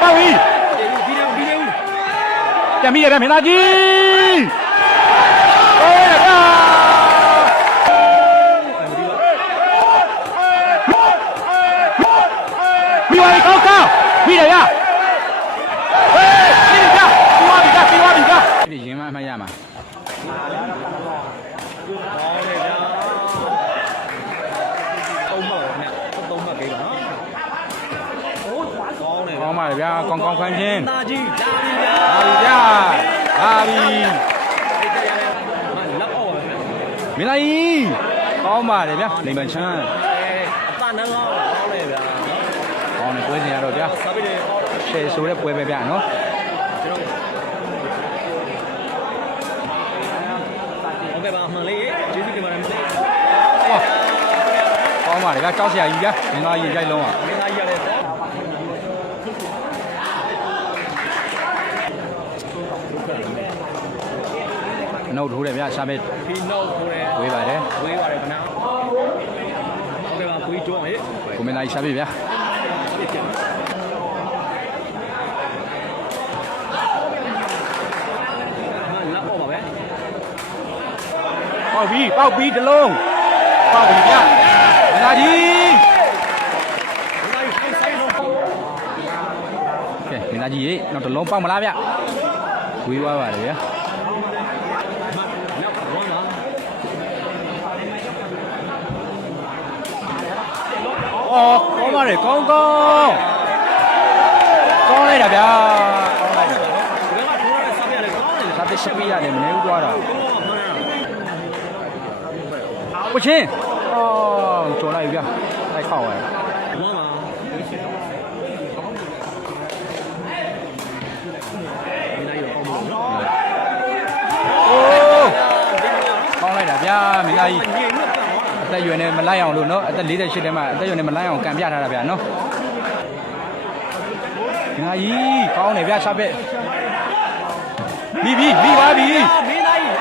ပေါပြီပြန်ပြီးရပြန်မင်းသားကြီးဟေးရဗျာပြီးပါပြီကောင်းကောင်းပြီးရရဟေးပြီးပြီဒီရင်မအမှတ်ရမှာကောင်းပါလေဗျာကောင်းဖမ်းခြင်းဒါကြီးဒါပြီဗျာဒါပြီမင်းလိုက်ကောင်းပါလေဗျာလိမ္မာချမ်းအတနန်းကောင်းလေဗျာကောင်းနေပွဲစဉ်ရတော့ဗျာရှယ်ဆိုတဲ့ပွဲပဲဗျာနော်ဟုတ်ကဲ့ပါမှန်လေးကျေးဇူးတင်ပါတယ်ကောင်းပါလေဗျာကြောက်စရာကြီးဗျာမင်းသားကြီးရိုက်လုံးอ่ะမင်းသားကြီးရတယ်နှုတ်ထိုးတယ်ဗျာရှာပဲဖီနှုတ်ထိုးတယ်ဝေးပါတယ်ခဏဟုတ်ကဲ့ပါကိုကြီးကျော်မယ်ကိုမင်းသားကြီးရှာပဲဗျာလက်ပေါ့ပါပဲပေါက်ပြီးတလုံးပေါက်ပြီဗျာမင်းသားကြီးကဲမင်းသားကြီးရေနောက်တလုံးပေါက်မလားဗျဝေးသွားပါတယ်ဗျာအော်ကောင်းပါလေကောင်းလိုက်တာဗျာကောင်းလိုက်တာဒီကထိုးရတဲ့စားပြရတယ်ကောင်းတယ်စားတဲ့ရှက်ပြရတယ်မနေဘူးသွားတာဝချင်းအော်ကျော်လိုက်ဗျာလိုက်ခောက်သွားတယ်ကောင်းလိုက်တာဗျာမင်းသားကြီးအသက်ရွယ်နဲ့မလိုက်အောင်လို့နော်အသက်48ထဲမှာအသက်ရွယ်နဲ့မလိုက်အောင်ကံပြထားတာဗျာနော်မင်းသားကြီးကောင်းတယ်ဗျာရှာပဲပြီးပါပြီမင်းသားကြီး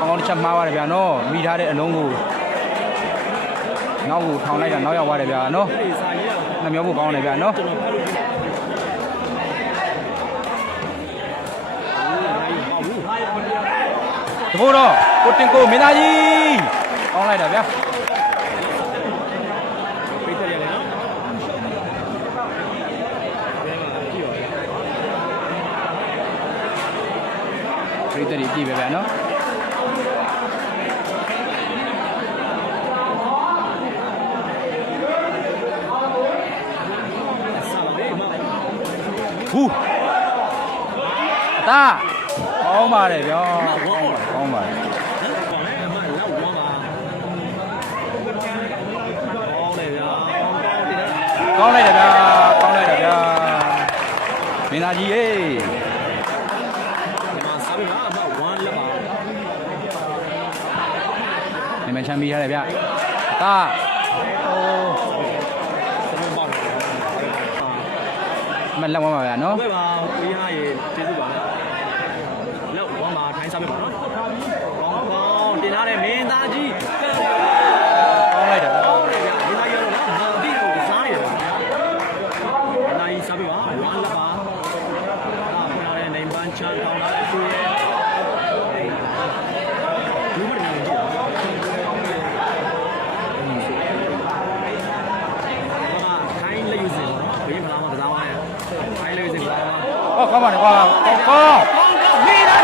ကောင်းတစ်ချက်မှားပါတယ်ဗျာနော်မိထားတဲ့အလုံးကိုနောက်ကိုထောင်လိုက်တာနောက်ရောက်သွားတယ်ဗျာနော်နှမျောဖို့ကောင်းတယ်ဗျာနော်တဘိုးတော့ကိုတင်ကိုမင်းသားကြီးကောင်းလိုက်တာဗျာဖိတ်တယ်ရတယ်နော်ဖိတ်တယ်ကြည့်ပဲဗျာနော်ဟူအတားကောင်းပါတယ်ဗျာကောင်းပါတယ်ကောင်းလိုက်တယ်ဗျာမင်းသားကြီးရေဒီမှာစားပြီးတော့1လက်ပါနေမချမ်းပြီးရတယ်ဗျာတာမလက်ဝမ်းပါဗျာနော်ဟုတ်ကဲ့ပါကိုကြီးဟာရေကျေးဇူးပါလက်ဝမ်းပါထိုင်းစားပြီးပါနော်ကောင်းတင်ထားတဲ့မင်းသားကြီးကောင်းလိုက်တယ်ဗျာမင်းသားကြီးရောနော်ဒီကိုစားရတယ်စားပြီးပါ1လက်ပါဖွင့်လာတဲ့နိုင်ပန်းချမ်းထောင်းလာတဲ့သူရဲ့ဘူးမတင်နေကြည့်ထိုင်းလေးယူစင်ဘယ်မှာမှကစားပါနဲ့ထိုင်းလေးယူစင်ကစားပါကောင်းပါနဲ့ကွာကောင်းနေတယ်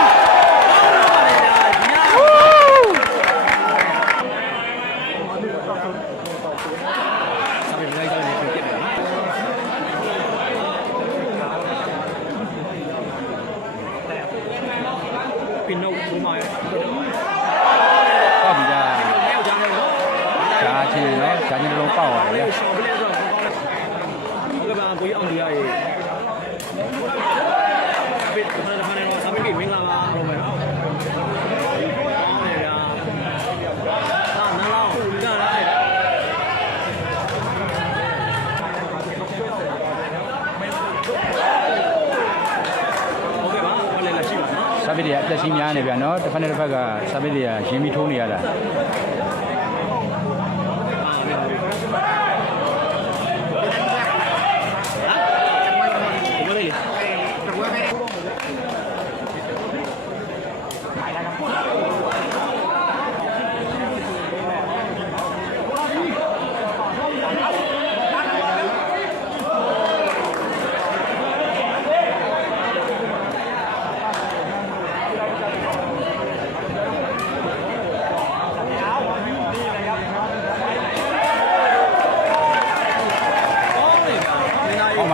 ပင်တော့ဘူးမရဟုတ်ပြီကြာဂျာချင်းနော်ဂျာချင်းလုံးပေါက်သွားတယ်ဟုတ်ကဲ့ပါကိုကြီးအောင်ကြီးရေပိတ်ခဏခဏတော့စာမေးမင်္ဂလာပါအားလုံးပဲဟုတ်တယ်ဗျာနားလောင်းကြားလိုက်စာပေတွေအသက်ကြီးများနေဗျာနော်တစ်ဖက်နဲ့တစ်ဖက်ကစာပေတွေကရင်းပြီးထိုးနေရတာ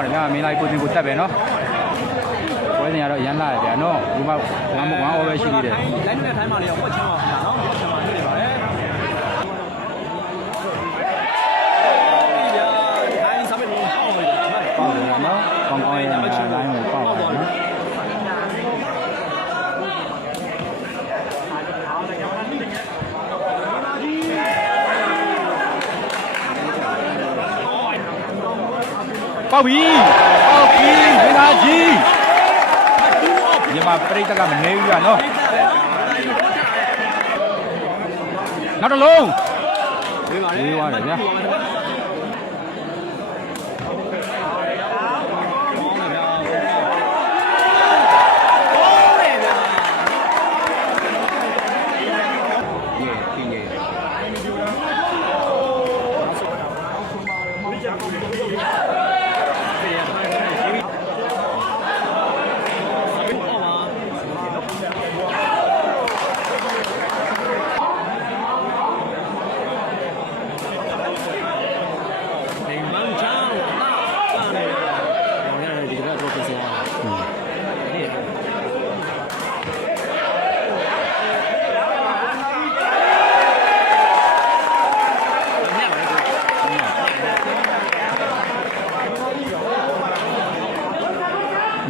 ပါတယ်ဗျာမင်းလိုက်ကိုတင်ကိုတက်ပဲနော်ပွဲစဉ်ကတော့ရမ်းလာတယ်ဗျာနော်ဒီမှာ1 over ပဲရှိသေးတယ် လိုက်နေတဲ့ထိုင်းမှာလည်းဝတ်ချမ်းပါဗျာနော်ဝတ်ချမ်းပါနေနေပါတယ်ထိုင်းစားပဲလုံးပေါ့တယ် ပေါ့တယ်နော်ကောင်းကောင်းရဲ့လိုင်းကိုပေါ့ပါနော်ပေါက်ပြီဒေသာကြီးမြန်မာပရိသတ်ကမနေဘူးကနော်နောက်တစ်လုံးလေးပါတယ်ဗျာ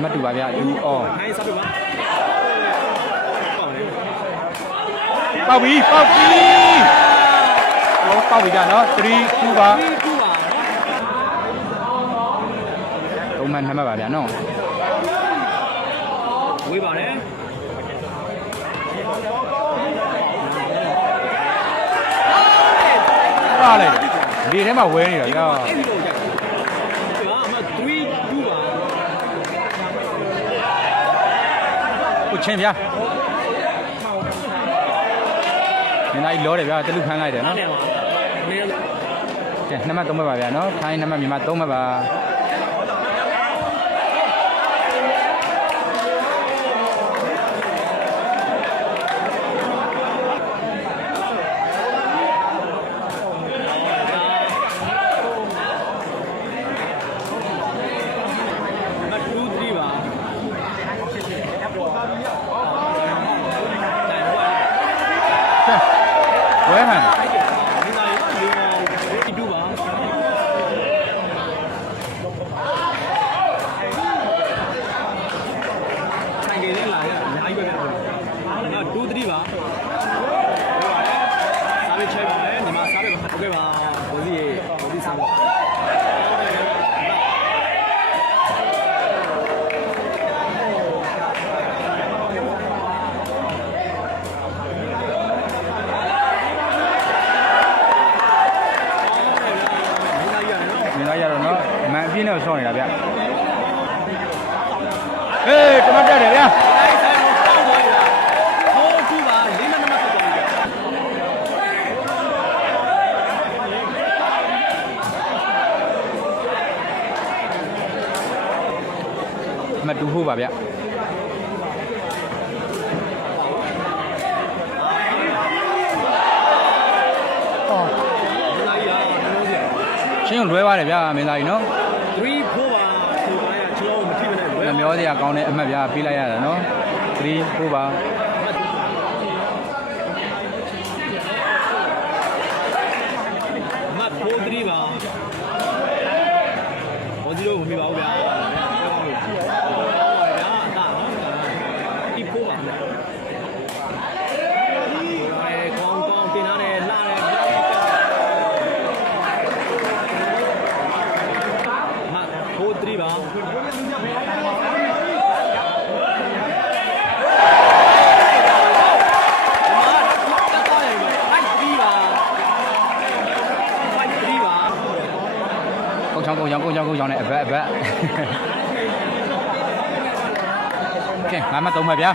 မတူပါဗျာ2 all ထိုင်းစားပဲပါပေါက်ပြီဟောပေါက်ပြီဗျာနော်3 2ပါ3မှ2မှတ်ပါဗျာနော်ဝေးပါတယ်ပါလေဒီထဲမှာဝဲနေတာဗျာချင်းဗျာမင်းလိုက်လောတယ်ဗျာတလူခန်းလိုက်တယ်နော်ကဲ2မှတ်3မှတ်ပါဗျာနော်ခိုင်း2မှတ်မြန်မာ3မှတ်ပါဝဲဟန်ဒီတူပါဆိုင်ကလေးလာရအများကြီးပဲဗျာနော်2 3ပါစားပဲချဲပါမယ်ညီမစားပဲဟုတ်ကဲ့ပါဘိုးကြီးစားပါပြင်းတော့ဆောင်းနေတာဗျဟေးတမတ်တက်တယ်ဗျာဟိုးခုပါလေးမနမဆက်သွားပြီမတူဟုတ်ပါဗျချင်းလွဲပါတယ်ဗျာမင်းသားကြီးနော်3 4ပါဆိုပါရကျွန်တော်မထိမနဲ့လွယ်နှမျောစရာကောင်းတဲ့အမှတ်ဗျာပေးလိုက်ရတာနော်3 4ပါမတ်4 3ပါဟိုဒီလိုမမိပါဘူးဗျာဒီ4ပါကောင်းကောင်းတင်ထားတယ်လာတယ်မတ်4 3ပါကိုချောင်းနဲ့အဘက်ကဲငါမှ3မှတ်ဗျာ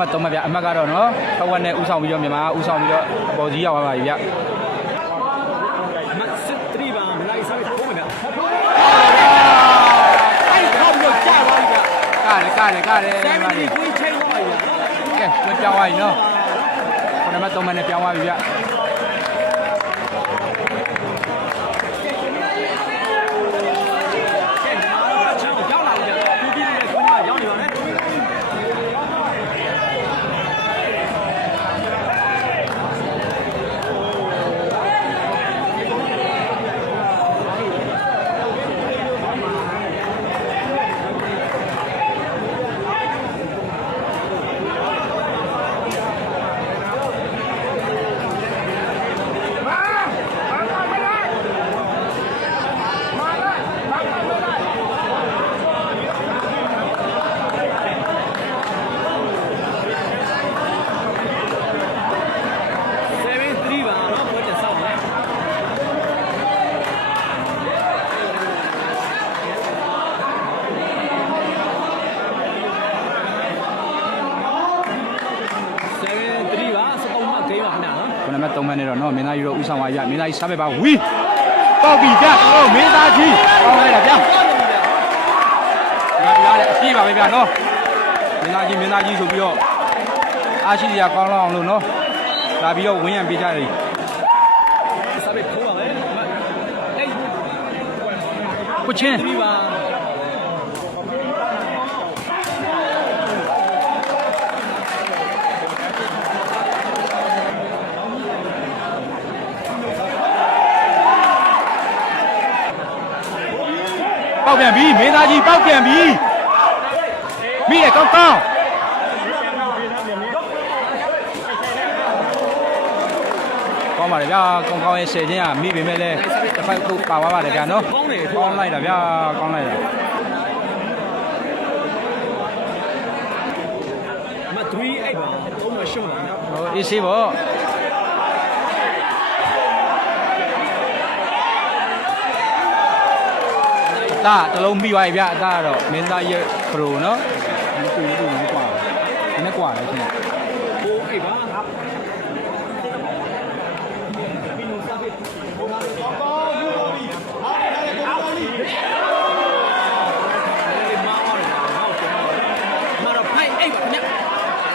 မှတ်3မှတ်ဗျအမှတ်ကတော့နော်ထဝက်နဲ့ဥဆောင်ပြီးတော့မြန်မာဥဆောင်ပြီးတော့အပေါ်ကြီးရောက်သွားပါပြီဗျ မတ်စစ်3ပါမလိုက်စားပြီးထိုးမယ်ဗျအဲ့ခေါက်ပြီးကြာသွားပြီဗျ ကားတယ် 7 ပါ minute ကိုချိန်သွားပြီဗျ ကဲမပြောင်းသွားပြီနော်9မှတ်3မှတ်နဲ့ပြောင်းသွားပြီဗျ ရောက်လာပြီဗျသူကြည့်နေတဲ့ခွန်းကရောက်နေပါမယ်9မှတ်3မှတ်နဲ့တော့နော်မင်းသားကြီးတော့ဥဆောင်ပါဗျမင်းသားကြီးစားပဲပါဝီပေါက်ပြီဗျဟုတ်မင်းသားကြီးပေါက်လိုက်တာဗျဒါပြရတယ်အပြည့်ပါပဲဗျနော်မင်းသားကြီးဆိုပြီးတော့အားရှိစရာကောင်းလောက်အောင်လို့နော်လာပြီးတော့ဝင်းရံပေးကြတယ် စားပဲထိုးပါမယ်အဲ့ ကိုချင်း 3ပါပေါက်ပြန်ပြီမင်းသားကြီးပေါက်ပြန်ပြီမိရကောင်းကောင်းကောင်းပါလေဗျာကောင်းကောင်းရဲ့10ချင်းကမိပေမဲ့လည်းတစ်ဖက်ကိုပါသွားပါတယ်ဗျာနော်ကောင်းလိုက်တာဗျာကောင်းလိုက်တာ မတ်3 8ပါ3မရှုံးပါနော် ဟိုအေးဆေးပေါ့ဒါတလုံးပြီးသွားပြီဗျအသားကတော့မင်းသားရဲ့ပရိုနော်မတူဘူးမကွာဘူးနည်းကွာလေခင်ဗျ 9 8ပါ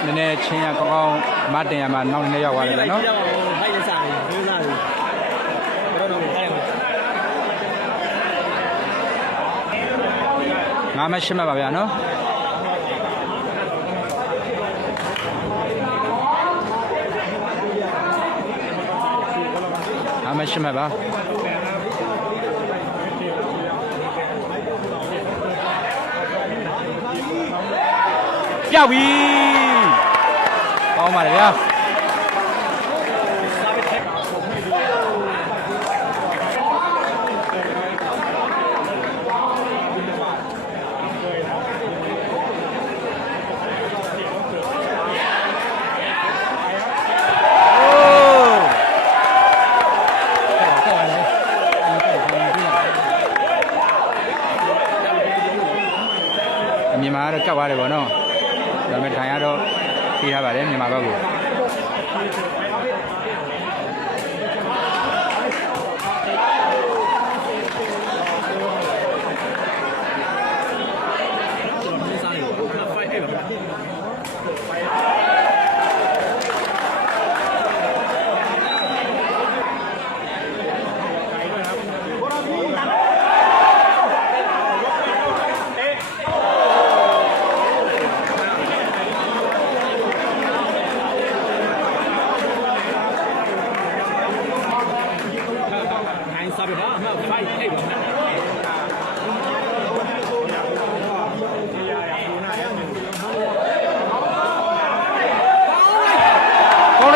နည်းနည်းချင်းရကောင်းကောင်းမတင်ရမှာနောက်နည်းနည်းရောက်သွားတယ်ဗျနော် ဟိုက်လက်စားတယ်ဒင်းစားတယ်ဘယ်တော့မှခိုင်းမှာ 9မှတ်10မှတ်ပါဗျာနော်9မှတ်10မှတ်ပါပြောက်ပြီကောင်းပါလေဗျာမြန်မာကတော့ကြောက်ရတယ်ပေါ့နော်ဒါပေမဲ့ထိုင်ရတော့ပြေးထားပါတယ်မြန်မာဘက်ကို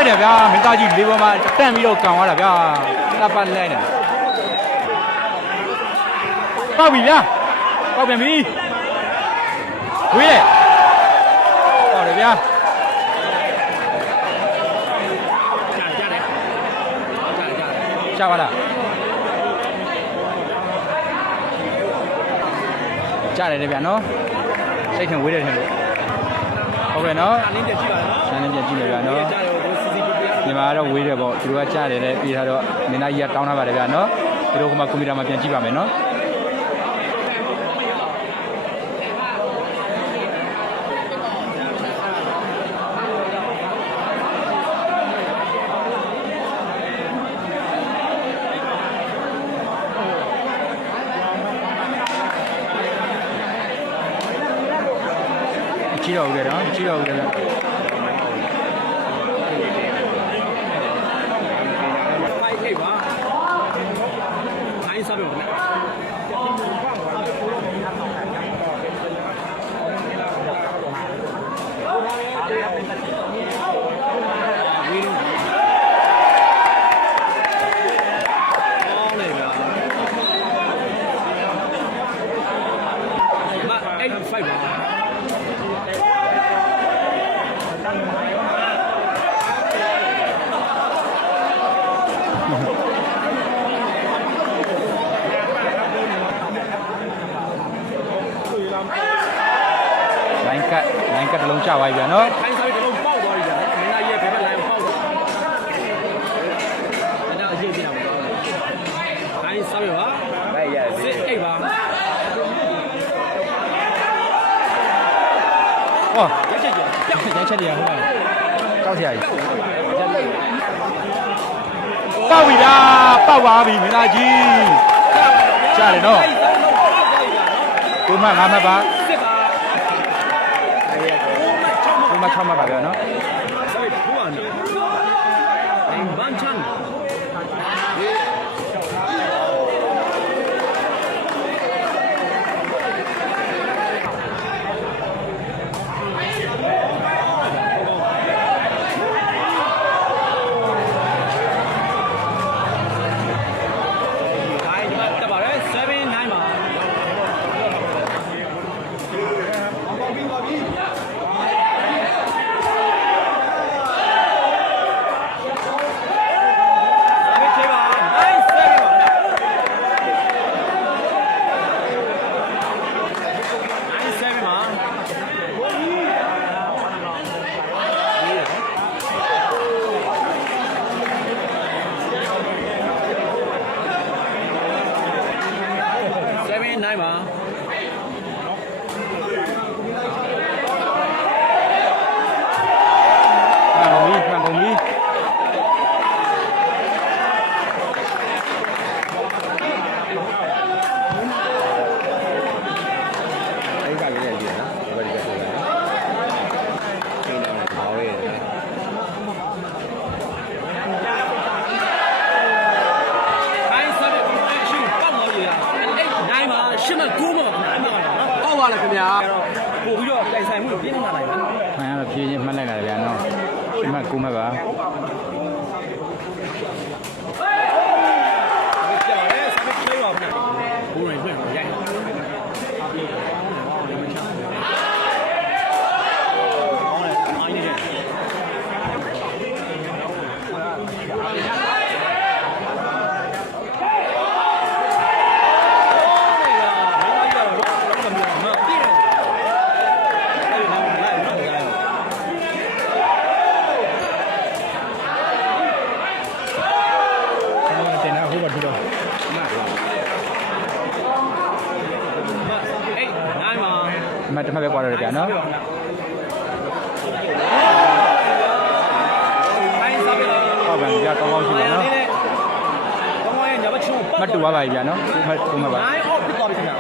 တယ်ဗျာမင်းသားကြီးလေးပေါ်မှာတန့်ပြီးတော့ကန်သွားတာဗျာတပ်ပတ်လိုက်တယ်ပေါက်ပြီဗျာပေါက်ပြန်ပြီဝေးတယ်ပေါက်တယ်ဗျာကြားပါလားကြားတယ်ဗျာနော်စိတ်ထင်ဝေးတယ်ထင်လို့ ဟုတ်ကဲ့နော် အလင်းပြကြည့်ပါနော် ဆန်းနေပြန်ကြည့်မယ်ဗျာနော် ကြားရောကိုစီစီပြပြ ဒီမှာတော့ဝေးတယ်ပေါ့သူတို့ကကြားတယ်လည်းပြီးထားတော့မင်းသားကြီးကတောင်းထားပါတယ်ဗျာနော်သူတို့ကမှကွန်ပျူတာမှာပြန်ကြည့်ပါမယ်နော်ကြည့်တော့ဦးတယ်နော်ကြည့်တော့ဦးတယ်ဗျ ဖိုက်အိတ်ပါတိုင်းစားပြပါနော်ဝီးလုံးကောင်းနေဗျာမအိတ်ဖိုက်ပါ လိုင်းကတ်တစ်လုံးကျသွားပြီဗျာနော် ထိုင်းစားပြီးတော့ပေါက်သွားပြီဗျာမင်းသားရဲ့ဘယ်ဘက်လိုင်းပေါက်သွားမင်းသားအရေးပြတာမကောင်းဘူးထိုင်းစားပြီးပါလိုက်ရစစ်အိတ်ပါ ဟော ရက်ချက်ချက် ရိုက်ချက်တရားဟုတ်ပါတောက်ဆရာကြီးပေါက်ပြီဗျာပေါက်သွားပြီမင်းသားကြီးကြားတယ်နော်ကိုမ5မှတ်ပါ စစ်ပါ ကိုမ6မှတ်ပါဗျာနော် စားပြီးပူအောင်အင်းဘန်ချန်တက်ပါလေ7-9ပါနိုင်ပါ မှန်ကုန်ပြီအဲ့ကလေးလေးနော်ဒီဘက်ကဆိုတာကျင်းတယ်ဘာဝဲလဲ တိုင်းစားပြီးရှင်းပေါက်သွားပြီလားအဲ့နိုင်ပါရှင်းမ9မှာပါနော်ပေါက်သွားတယ်ခင်ဗျာပို့ပြီးတော့တိုင်ဆိုင်မှုပြင်းနေတာလိုက်ပါ မှန်ရတော့ဖြည်းချင်းမှတ်လိုက်လာတယ်ဗျာနော်ဒီမှ9မှတ်ပါ ကြာတယ်စားပြီးပြေးပါခင်ဗျာဘူးရင်ဖွင့်ရိုက်မိုင်းနေတယ်တင်တာဟိုဘက်ထူတော့မှတ်ပါ အေးနိုင်ပါ အမှတ်တစ်မှတ်ပဲကွာတော့တယ်ဗျာနော် တိုင်းစားပြီးတော့ ဟုတ်ပါပြီဗျာကောင်းကောင်းရှိပါနော် ကောင်းကောင်းရဲ့ညဘချုံ မှတ်တူသွားပါပြီဗျာနော်9မှတ်ပါ နိုင်အော့ဖြစ်သွားပြီခင်ဗျာ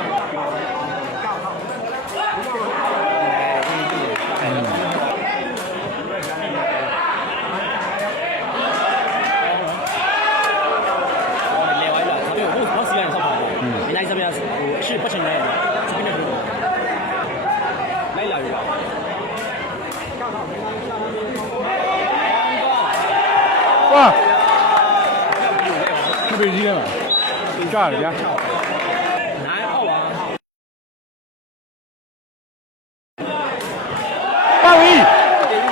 လေဝိုင်းလာဒါပေမဲ့ဘုတ်စီရရင်ဆောက်ပါဘူးဒီလိုက်စပြဟိုအရှိပတ်ချင်နေတယ်စပင်းနေပြီလိုက်လာပြီပါ ဝါမပြေကြီးရမှာကြားတယ်ဗျာ နိုင်အောက်ပါ ပါဝီ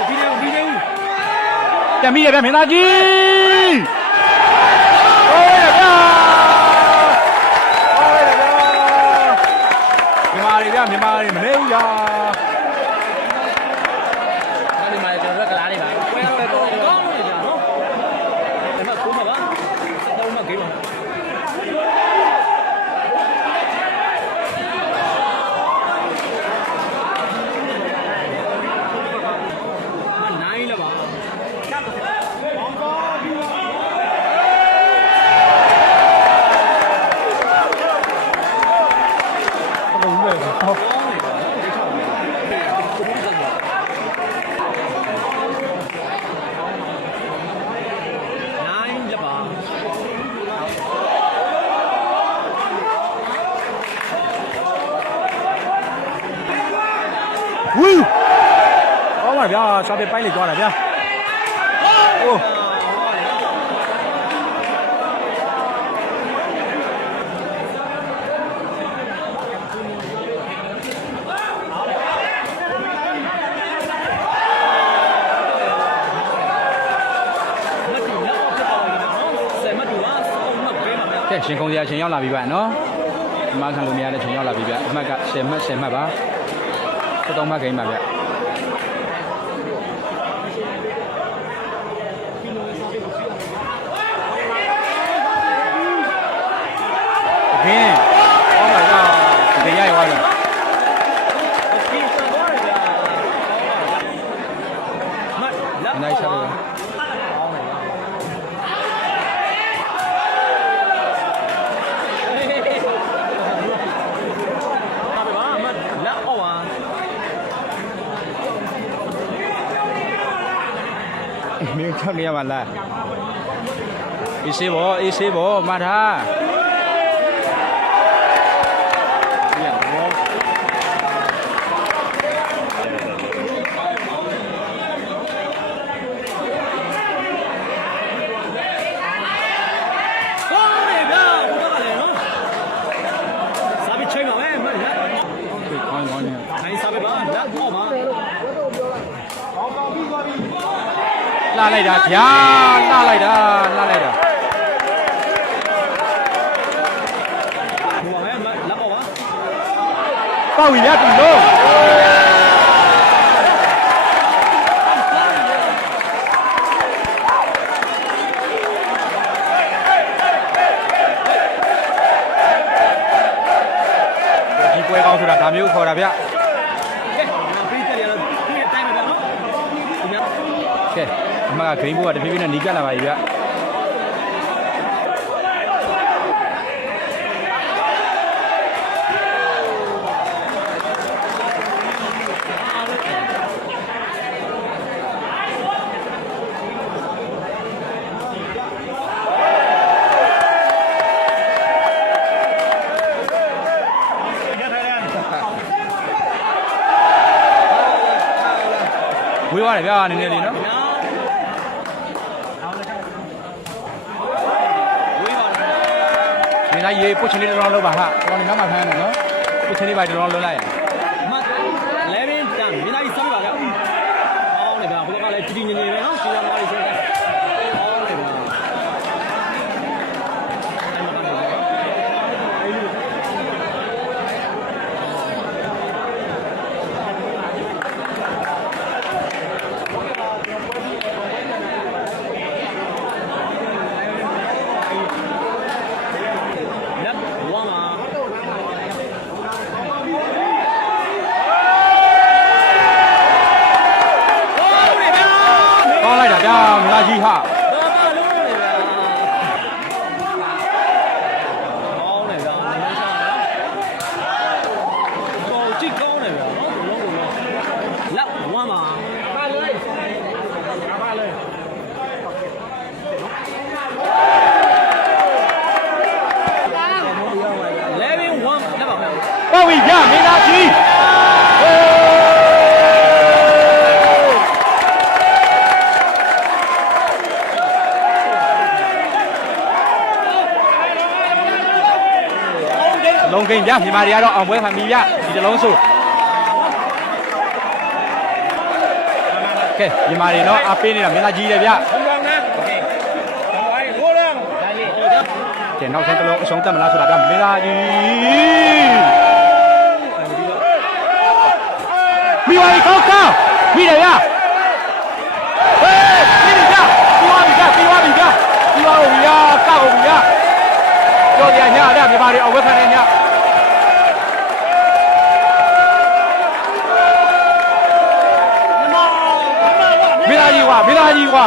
ဗီဒီယိုပြန်ပြီးရဗျာမင်းသားကြီးဟိုးရဗျာဟိုးရဗျာမြန်မာတွေမနေဘူးဗျာ ဝူးကောင်းပါဗျာစာပေပိုင်းလေးသွားတာဗျာအိုးကဲရှင်ကုန်စရာချိန်ရောက်လာပြီဗျာနော်ဒီမှာခံလို့မရတဲ့ချိန်ရောက်လာပြီဗျာအမှတ်က10မှတ်ပါ73မှတ်ဂိမ်းပါဗျာခင်းဟောမှာကဒီရရွာလားနိုင်ချတယ်မင်းထောက်နေရပါလားအေးစေးဘောမထားလာလိုက်တာဗျာလာလိုက်တာဟိုမှာပဲလက်ပေါ်ပါပေါ့ပြီဗျာတူလို့ဒီပွဲကောင်းဆိုတာဒါမျိုးခေါ်တာဗျာကဲအမကဂိမ်းဘောကတဖြည်းဖြည်းနဲ့နီးကပ်လာပါပြီဗျဝေးသွားတယ်ဗျာနည်းနည်းလေးနော်မင်းသားရေပုတ်ချင်လေးတောင်းလောက်ပါဟာတော်နေမှာဖမ်းရတယ်နော်ပုတ်ချင်လေးပါတောင်းလောက်လိုက်11တန်မင်းသားကြီးဆက်ပါဗျာဟောင်းနေဗျာဘုရားကလည်းကြည်ကြည်ငြိမ်ငြိမ်ပဲနော်စီရမားလေးဆက်တယ်ဟောင်းနေဗျာဗျာမလာကြီးဟာပေါ့ပြီဗျာမင်းသားကြီးလုံးကိန်းဗျာမြန်မာတွေကတော့အောင်ပွဲခံပြီဗျဒီတလုံးဆိုကဲမြန်မာတွေတော့အားပေးနေတာမင်းသားကြီးတယ်ဗျကဲနောက်ထပ်တလုံးအဆုံးသတ်မလားဆိုတာဗျမင်းသားကြီးပြီးပါပြီကောင်းပြီးတယ်ဗျဟေးပြီးပြီဗျပြီးပါပြီဗျကောက်ပြီဗျကြော်ကြညအဲ့မြန်မာတွေအောင်ပွဲခံနေညမင်းသားကြီးကွာ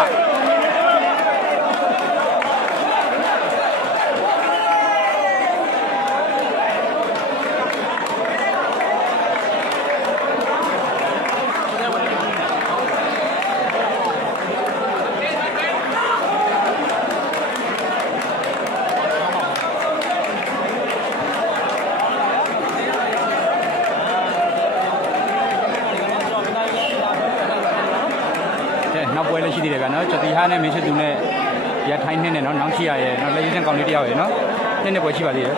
နောက်ပွဲလည်းရှိသေးတယ်ဗျာနော်ချက်တီဟာနဲ့မင်းချစ်သူနဲ့ရထိုင်းနဲ့နော်နောင်ချီရရဲ့နော်လက်ရည်စံကောင်းလေးတယောက်ရဲ့နော်နှစ်ပွဲရှိပါသေးတယ်